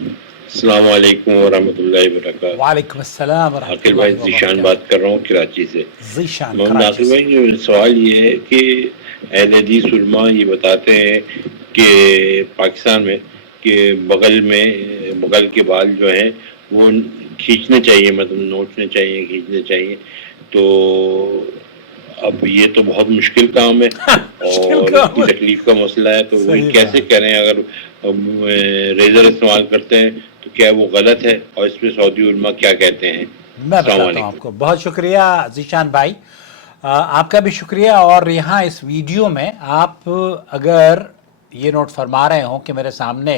السلام علیکم ورحمۃ اللہ وبرکاتہ۔ وعلیکم السلام ورحمۃ عاقل اللہ بھائی ذیشان وبرکاتہ۔ بات کر رہا ہوں کراچی سے۔ ذیشان محمد کراچی عاقل سے۔ بھائی جو سوال یہ ہے کہ اہل حدیث علماء یہ بتاتے ہیں کہ پاکستان میں کہ بغل کے بال جو ہیں وہ کھینچنے چاہیے، مطلب نوچنے چاہیے، کھینچنے چاہیے۔ تو اب یہ تو بہت مشکل کام ہے مشکل اور اس کام کی ہے۔ تکلیف کا مسئلہ ہے، تو وہی صحیح کیسے بات۔ کریں؟ اگر ریزر استعمال کرتے ہیں تو کیا وہ غلط ہے، اور اس پہ سعودی علماء کیا کہتے ہیں؟ میں السلام بتاتا ہوں آپ علیکم۔ کو۔ بہت شکریہ ذیشان بھائی، آپ کا بھی شکریہ۔ اور یہاں اس ویڈیو میں آپ اگر یہ نوٹ فرما رہے ہوں کہ میرے سامنے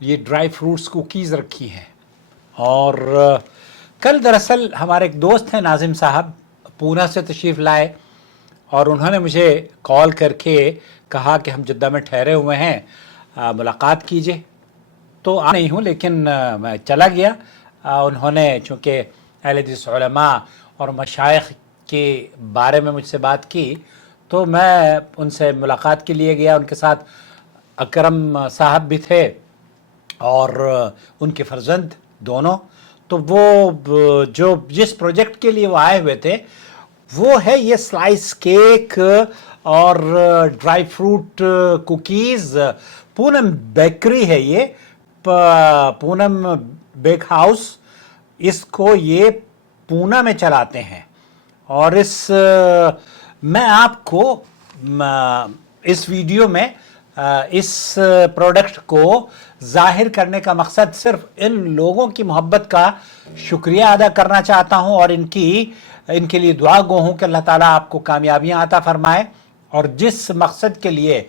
یہ ڈرائی فروٹس کوکیز رکھی ہیں، اور کل دراصل ہمارے ایک دوست ہیں ناظم صاحب، پونہ سے تشریف لائے، اور انہوں نے مجھے کال کر کے کہا کہ ہم جدہ میں ٹھہرے ہوئے ہیں، ملاقات کیجئے۔ تو آ نہیں ہوں، لیکن میں چلا گیا۔ انہوں نے چونکہ اہل حدیث علماء اور مشائخ کے بارے میں مجھ سے بات کی، تو میں ان سے ملاقات کے لیے گیا۔ ان کے ساتھ اکرم صاحب بھی تھے اور ان کے فرزند دونوں۔ تو وہ جس پروجیکٹ کے لیے وہ آئے ہوئے تھے وہ ہے یہ سلائس کیک اور dry fruit cookies. Poonam bakery ہے یہ، پونم بیک ہاؤس، اس کو یہ پونہ میں چلاتے ہیں۔ اور میں آپ کو اس ویڈیو میں اس پروڈکٹ کو ظاہر کرنے کا مقصد صرف ان لوگوں کی محبت کا شکریہ ادا کرنا چاہتا ہوں، اور ان کے لیے دعا گو ہوں کہ اللہ تعالیٰ آپ کو کامیابیاں عطا فرمائے، اور جس مقصد کے لیے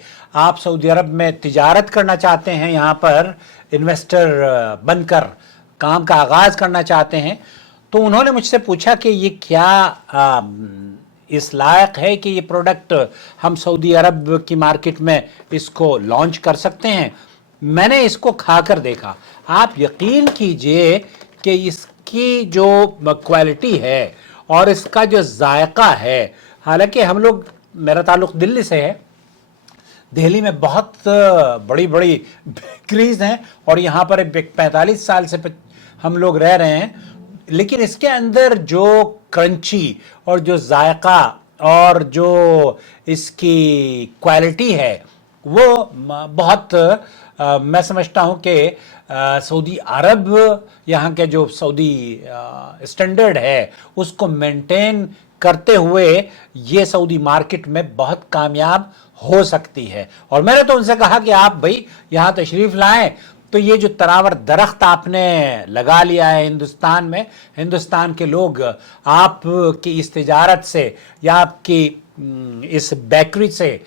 آپ سعودی عرب میں تجارت کرنا چاہتے ہیں، یہاں پر انویسٹر بن کر کام کا آغاز کرنا چاہتے ہیں، تو انہوں نے مجھ سے پوچھا کہ یہ کیا اس لائق ہے کہ یہ پروڈکٹ ہم سعودی عرب کی مارکیٹ میں اس کو لانچ کر سکتے ہیں۔ میں نے اس کو کھا کر دیکھا، آپ یقین کیجئے کہ اس کی جو کوالٹی ہے اور اس کا جو ذائقہ ہے، حالانکہ ہم لوگ، میرا تعلق دلی سے ہے، دہلی میں بہت بڑی بڑی بیکریز ہیں، اور یہاں پر 45 سال سے ہم لوگ رہ رہے ہیں، لیکن اس کے اندر جو کرنچی اور جو ذائقہ اور جو اس کی کوالٹی ہے وہ بہت، میں سمجھتا ہوں کہ سعودی عرب، یہاں کے جو سعودی اسٹینڈرڈ ہے اس کو مینٹین کرتے ہوئے یہ سعودی مارکیٹ میں بہت کامیاب ہو سکتی ہے۔ اور میں نے تو ان سے کہا کہ آپ بھائی یہاں تشریف لائیں، تو یہ جو تناور درخت آپ نے لگا لیا ہے ہندوستان میں، ہندوستان کے لوگ آپ کی اس تجارت سے یا آپ کی اس بیکری سے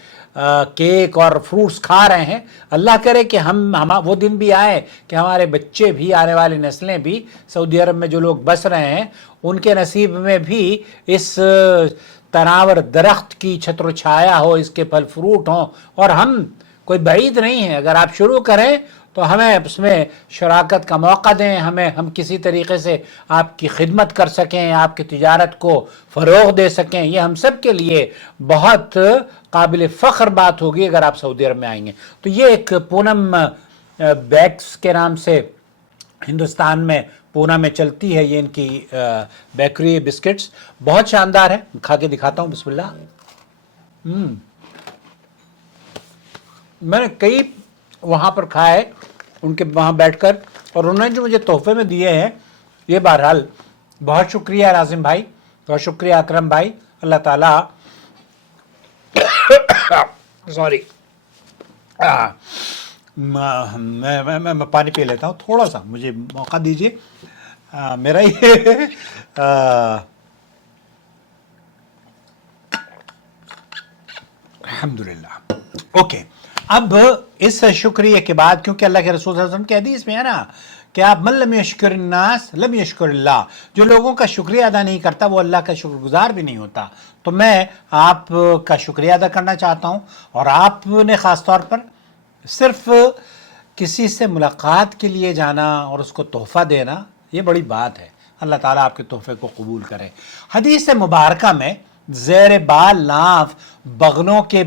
کیک اور فروٹس کھا رہے ہیں، اللہ کرے کہ ہم وہ دن بھی آئے کہ ہمارے بچے بھی، آنے والی نسلیں بھی، سعودی عرب میں جو لوگ بس رہے ہیں ان کے نصیب میں بھی اس تناور درخت کی چھتر و چھایا ہو، اس کے پھل فروٹ ہوں، اور ہم کوئی بعید نہیں ہے، اگر آپ شروع کریں تو ہمیں اس میں شراکت کا موقع دیں، ہم کسی طریقے سے آپ کی خدمت کر سکیں، آپ کی تجارت کو فروغ دے سکیں، یہ ہم سب کے لیے بہت قابل فخر بات ہوگی اگر آپ سعودی عرب میں آئیں گے۔ تو یہ ایک پونم بیکس کے نام سے ہندوستان میں پونہ میں چلتی ہے، یہ ان کی بیکری بسکٹس بہت شاندار ہے، کھا کے دکھاتا ہوں، بسم اللہ۔ میں نے کئی وہاں پر کھائے ان کے وہاں بیٹھ کر، اور انہوں نے جو مجھے تحفے میں دیے ہیں، یہ بہرحال بہت شکریہ ناظم بھائی، بہت شکریہ اکرم بھائی، اللہ تعالیٰ سوری میں پانی پی لیتا ہوں، تھوڑا سا مجھے موقع دیجیے، میرا یہ الحمدللہ اوکے۔ اب اس شکریہ کے بعد، کیونکہ اللہ کے رسول صلی اللہ علیہ وسلم کے حدیث میں ہے نا کہ آپ من لم یشکر الناس لم یشکر اللہ، جو لوگوں کا شکریہ ادا نہیں کرتا وہ اللہ کا شکر گزار بھی نہیں ہوتا۔ تو میں آپ کا شکریہ ادا کرنا چاہتا ہوں، اور آپ نے خاص طور پر صرف کسی سے ملاقات کے لیے جانا اور اس کو تحفہ دینا، یہ بڑی بات ہے۔ اللہ تعالیٰ آپ کے تحفے کو قبول کرے۔ حدیث مبارکہ میں زیر بال ناف بغلوں کے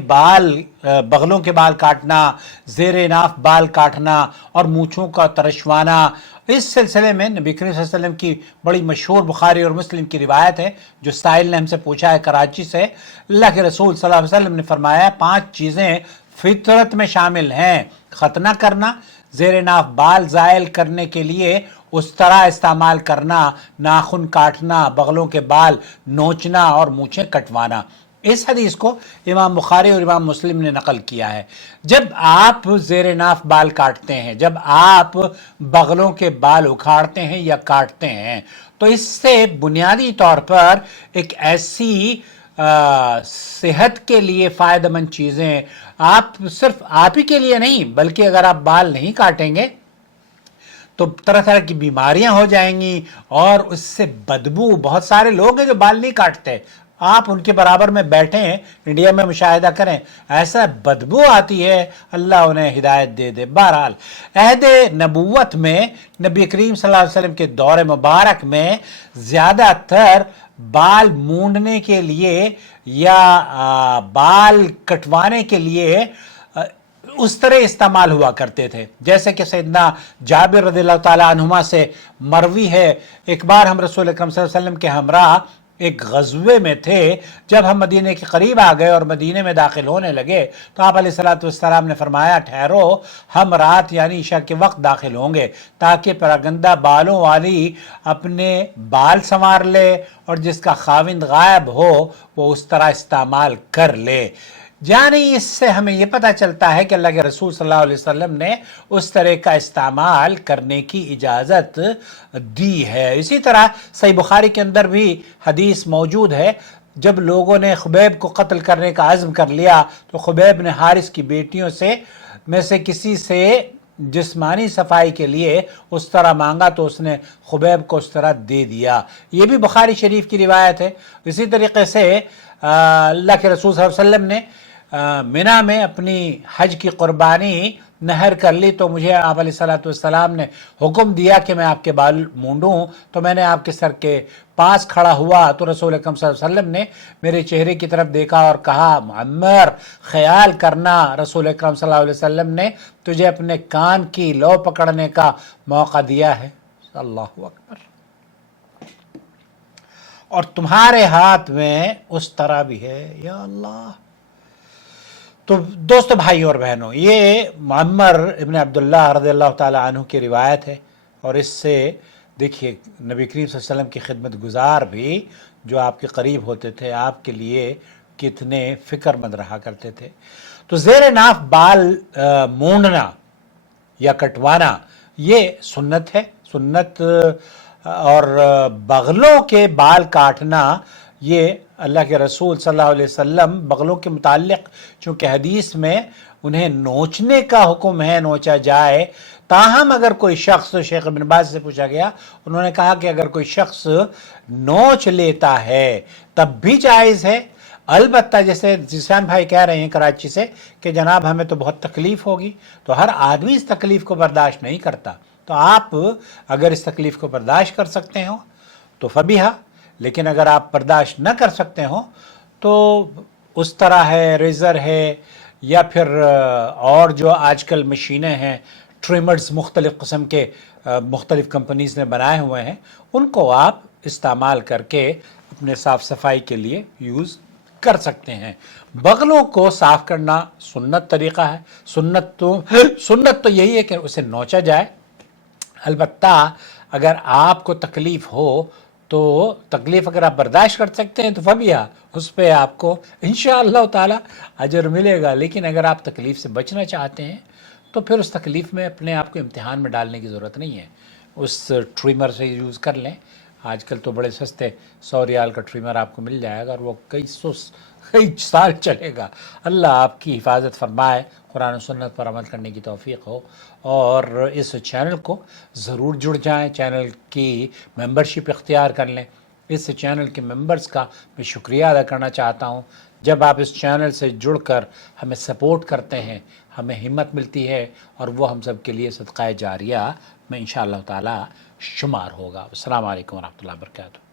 بال کاٹنا، زیر ناف بال کاٹنا اور مونچھوں کا ترشوانا، اس سلسلے میں نبی کریم صلی اللہ علیہ وسلم کی بڑی مشہور بخاری اور مسلم کی روایت ہے جو سائل نے ہم سے پوچھا ہے کراچی سے۔ اللہ کے رسول صلی اللہ علیہ وسلم نے فرمایا 5 چیزیں فطرت میں شامل ہیں: ختنہ کرنا، زیر ناف بال زائل کرنے کے لیے استرا استعمال کرنا، ناخن کاٹنا، بغلوں کے بال نوچنا اور مونچھیں کٹوانا۔ اس حدیث کو امام بخاری اور امام مسلم نے نقل کیا ہے۔ جب آپ زیر ناف بال کاٹتے ہیں، جب آپ بغلوں کے بال اکھاڑتے ہیں یا کاٹتے ہیں، تو اس سے بنیادی طور پر ایک ایسی صحت کے لیے فائدہ مند چیزیں، آپ صرف آپ ہی کے لیے نہیں بلکہ اگر آپ بال نہیں کاٹیں گے تو طرح طرح کی بیماریاں ہو جائیں گی، اور اس سے بدبو، بہت سارے لوگ ہیں جو بال نہیں کاٹتے، آپ ان کے برابر میں بیٹھے ہیں، انڈیا میں مشاہدہ کریں، ایسا بدبو آتی ہے، اللہ انہیں ہدایت دے دے۔ بہرحال عہد نبوت میں نبی کریم صلی اللہ علیہ وسلم کے دور مبارک میں زیادہ تر بال مونڈنے کے لیے یا بال کٹوانے کے لیے اس طرح استعمال ہوا کرتے تھے، جیسے کہ سیدنا جابر رضی اللہ تعالیٰ عنہما سے مروی ہے، ایک بار ہم رسول اکرم صلی اللہ علیہ وسلم کے ہمراہ ایک غزوے میں تھے، جب ہم مدینہ کے قریب آ گئے اور مدینہ میں داخل ہونے لگے تو آپ علیہ السلام نے فرمایا ٹھہرو، ہم رات یعنی عشاء کے وقت داخل ہوں گے تاکہ پراگندہ بالوں والی اپنے بال سنوار لے اور جس کا خاوند غائب ہو وہ اس طرح استعمال کر لے۔ یعنی اس سے ہمیں یہ پتہ چلتا ہے کہ اللہ کے رسول صلی اللہ علیہ وسلم نے اس طرح کا استعمال کرنے کی اجازت دی ہے۔ اسی طرح صحیح بخاری کے اندر بھی حدیث موجود ہے، جب لوگوں نے خبیب کو قتل کرنے کا عزم کر لیا تو خبیب نے حارث کی بیٹیوں میں سے کسی سے جسمانی صفائی کے لیے اس طرح مانگا تو اس نے خبیب کو اس طرح دے دیا۔ یہ بھی بخاری شریف کی روایت ہے۔ اسی طریقے سے اللہ کے رسول صلی اللہ علیہ وسلم نے منی میں اپنی حج کی قربانی نہر کر لی تو مجھے آپ علیہ السلام نے حکم دیا کہ میں آپ کے بال مونڈوں، تو میں نے آپ کے سر کے پاس کھڑا ہوا تو رسول اکرم صلی اللہ علیہ وسلم نے میرے چہرے کی طرف دیکھا اور کہا معمر خیال کرنا، رسول اکرم صلی اللہ علیہ وسلم نے تجھے اپنے کان کی لو پکڑنے کا موقع دیا ہے۔ اللہ اکبر۔ اور تمہارے ہاتھ میں اس طرح بھی ہے، یا اللہ۔ تو دوستو، بھائی اور بہنوں، یہ معمر ابن عبداللہ رضی اللہ تعالیٰ عنہ کی روایت ہے، اور اس سے دیکھیے نبی کریم صلی اللہ علیہ وسلم کی خدمت گزار بھی جو آپ کے قریب ہوتے تھے آپ کے لیے کتنے فکر مند رہا کرتے تھے۔ تو زیر ناف بال مونڈنا یا کٹوانا یہ سنت ہے، سنت، اور بغلوں کے بال کاٹنا یہ اللہ کے رسول صلی اللہ علیہ وسلم بغلوں کے متعلق چونکہ حدیث میں انہیں نوچنے کا حکم ہے، نوچا جائے، تاہم اگر کوئی شخص، شیخ ابن باز سے پوچھا گیا، انہوں نے کہا کہ اگر کوئی شخص نوچ لیتا ہے تب بھی جائز ہے، البتہ جیسے ذیشان بھائی کہہ رہے ہیں کراچی سے کہ جناب ہمیں تو بہت تکلیف ہوگی، تو ہر آدمی اس تکلیف کو برداشت نہیں کرتا، تو آپ اگر اس تکلیف کو برداشت کر سکتے ہو تو فبیہا، لیکن اگر آپ برداشت نہ کر سکتے ہو تو اس طرح ہے، ریزر ہے، یا پھر اور جو آج کل مشینیں ہیں، ٹریمرز مختلف قسم کے مختلف کمپنیز نے بنائے ہوئے ہیں، ان کو آپ استعمال کر کے اپنے صاف صفائی کے لیے یوز کر سکتے ہیں۔ بغلوں کو صاف کرنا سنت طریقہ ہے، سنت تو یہی ہے کہ اسے نوچا جائے، البتہ اگر آپ کو تکلیف ہو تو تکلیف اگر آپ برداشت کر سکتے ہیں تو فبیہا، اس پہ آپ کو انشاءاللہ تعالی اجر ملے گا، لیکن اگر آپ تکلیف سے بچنا چاہتے ہیں تو پھر اس تکلیف میں اپنے آپ کو امتحان میں ڈالنے کی ضرورت نہیں ہے، اس ٹریمر سے یوز کر لیں۔ آج کل تو بڑے سستے 100 ریال کا ٹریمر آپ کو مل جائے گا اور وہ کئی سال چلے گا۔ اللہ آپ کی حفاظت فرمائے، قرآن و سنت پر عمل کرنے کی توفیق ہو، اور اس چینل کو ضرور جڑ جائیں، چینل کی ممبرشپ اختیار کر لیں۔ اس چینل کے ممبرز کا میں شکریہ ادا کرنا چاہتا ہوں، جب آپ اس چینل سے جڑ کر ہمیں سپورٹ کرتے ہیں ہمیں ہمت ملتی ہے، اور وہ ہم سب کے لیے صدقہ جاریہ میں انشاءاللہ تعالی شمار ہوگا۔ السلام علیکم ورحمۃ اللہ وبرکاتہ۔